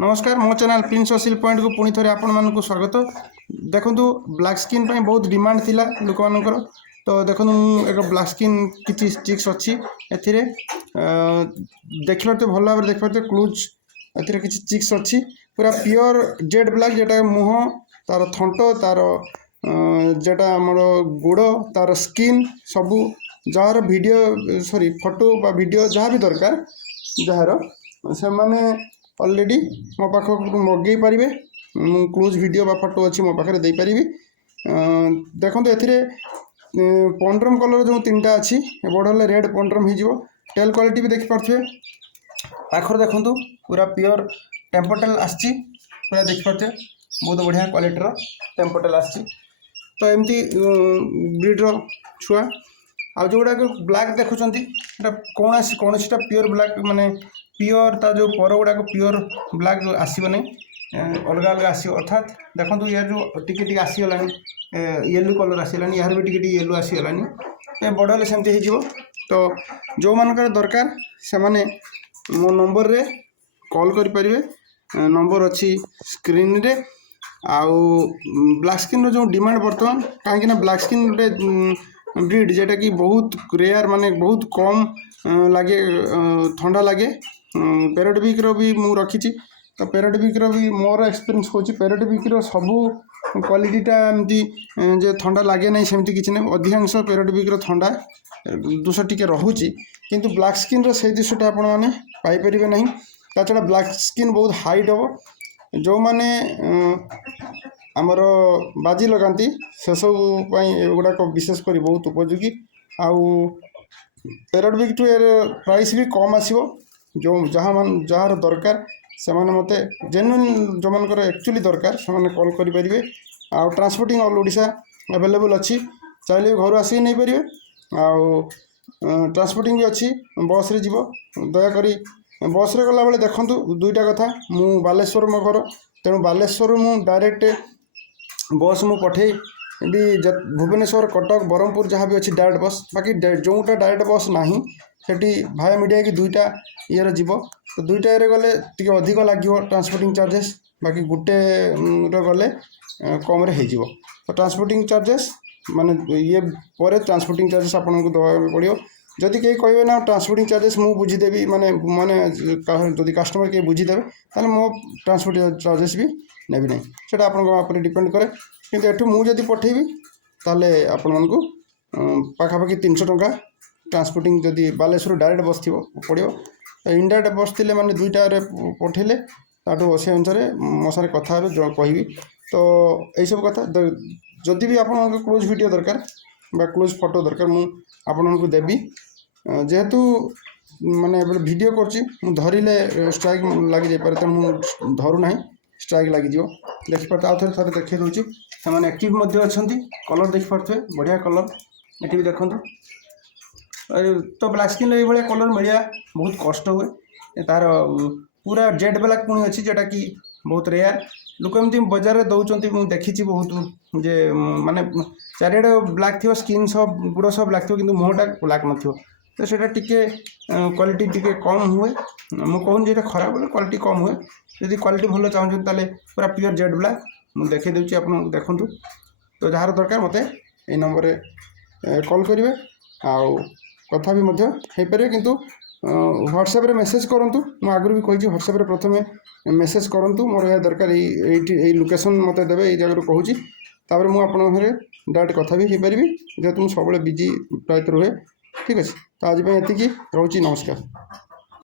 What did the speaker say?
नमस्कार मो channel Prince सिल पॉइंट को पुणी थे आपण स्वागत। देखो ब्लैक स्किन बहुत डिमांड थिला लोक मानकर। तो देखो एक ब्लैक स्किन किसी स्टिक्स अच्छी एथिरे देख पारे भल भाव देख पारे क्लूज ए किसी स्टिक्स अच्छी पूरा प्योर जेड ब्लैक जेटा मुह तार थंट तार जेटा आमर गोड़ तार स्किन सबू जार वीडियो सॉरी फोटो बा वीडियो जहाँ भी दरकार जार से माने ऑलरेडी मो पाखक मगै पारे क्लोज वीडियो बा फोटो अच्छी मो पाखे दे पारि। देखो ए पंड्रम कलर जो तीन टा अच्छी बड़े रेड पंड्रम हो टेल क्वालिटी भी देखिपे पाखर देखु पूरा प्योर टेम्परटेल आसी पूरा देखिपे बहुत बढ़िया क्वालिटीर टेम्परटेल आसी। तो एमती ब्रीड्र छुआ आ जो गुड़ाक ब्लैक देखुं कौन सी प्योर ब्लैक माने प्योर ता जो पर गुड़ाक प्योर ब्लैक आसो नहीं अलग अलग आसो अर्थात देखो यार जो टी आसीगला येलो कलर आसगला यार भी टी येलो आसीगला बड़े सेमती हो। तो जो मानकर दरकार से माने मो नंबर रे कॉल करें नंबर अच्छी स्क्रीन रे। आउ ब्लैक स्किन जो डिमांड बर्तमान कहीं ब्लैक स्किन गोटे ब्रीड जेटा कि बहुत रेयर माने बहुत कम लगे ठंडा लगे पैराडोबिक भी मु रखी। तो पैराडोबिक भी मोर एक्सपीरियंस हो पैराडोबिक सबू क्वालिटीटा एमती जे ठंडा लगे ना सेमती किसी ना अधिकांश पैराडोबिक ठंडा दोष टी रोचे किंतु ब्लैक स्किन से दृश्यटा आपण मैंने पाइपर ना। ता छड़ा ब्लैक स्किन बहुत हाइट हम जो मैंने आमर बाजी लगाती से सब गुड़ाक विशेषकर बहुत उपयोगी। आउ पैराडोबिक टू यार प्राइस भी कम आसो जो जार दरकार से मत जेन्युइन जो मनकर एक्चुअली दरकार से कॉल करेंगे। आउ ट्रांसपोर्टिंग ऑल ओडिशा अवेलेबल अच्छी चाहिए घर आसिक नहीं पारे। आउ ट्रांसपोर्टिंग भी अच्छी बस रे जीव दयाकोरी बस रे गला बेले देखु दुईटा कथा मु बालेश्वर मो घर तेणु बालेश्वर मु डायरेक्ट बस मु पठे भी भुवनेश्वर कटक ब्रह्मपुर जहाँ भी अच्छी डायरेक्ट बस बाकी जोटा डायरेक्ट बस ना सेठी भाया मीडिया कि दुईटा ये जीव। तो दुईटा ये गले टी अधिक लगे ट्रांसपोर्टिंग चार्जेस बाकी गोटे गले कम रे हो। तो ट्रांसपोर्टिंग चार्जेस माने ये पर ट्रांसपोर्टिंग चार्जेस आपको दवा पड़ो। जदि कहीं कहे ना ट्रांसपोर्टिंग चार्जेस मु बुझीदेवी माने माने जदि कस्टमर कहीं बुझीदेवे ताले मो ट्रांसपोर्ट चार्जेस भी नेबी नहीं सेटा आप डिपेंड करे। किंतु एठू मु जदि पठेबी ताले आपण मानकू पाखापाखि 300 टंका ट्रांसपोर्टिंग जदि बालेश्वर डायरेक्ट बस थी पड़ो। इनडायरेक्ट बस थे मैंने दुईटा पठेले ताठू से अनुसार मो सारे कथा कहबी। तो यही सब कथा जदि भी आपन क्लोज वीडियो दरकार बा क्लोज फोटो दरकार मु आपन देवी जेहेतु माने वीडियो कर धरिले स्ट्राइक लग जापे तेणु मुझे धरू ना स्ट्राइक लग देखिपे आउ थे देखी दूसरी से एक्टिव अच्छा कलर देखिपे बढ़िया कलर ये भी देखूँ। तो ब्लैक स्किन ये भाया कलर मिलया बहुत कष्ट हुए तार पूरा जेड ब्लैक पुणी अच्छी जोटा कि बहुत रेयर लोक एमती बजार में दौरान मुझे देखी बहुत जे माने चारिड़े ब्लैक थी स्किन सब गुड़ सब ब्लैक थी कि मुहटा ब्लैक न। तो सेटा टिके क्वालिटी टिके कम हुए मुझे कहूँ जे खराब बोले क्वालिटी कम हुए। यदि क्वालिटी भल चाहूँ ताले पूरा प्योर जेड ब्लैक मुझे देखी दूसरी आप देखूँ। तो जार दरकार मत ये नंबर कॉल करेंगे आउ कथा भी हो पारे किंतु व्हाट्सएप रे मेसेज करूँ मुझे आगुरी भी कही व्हाट्सएप रे प्रथमे मेसेज करूँ मोर यह दरकार ये लोकेशन मत देवे ये जगह कहूँ तापर मुझे डायरेक्ट कथा भी हो पारि जेहेतु मुझे सब बिजी प्रायत रुहे। ठीक अच्छे तो आज ये रोची नमस्कार।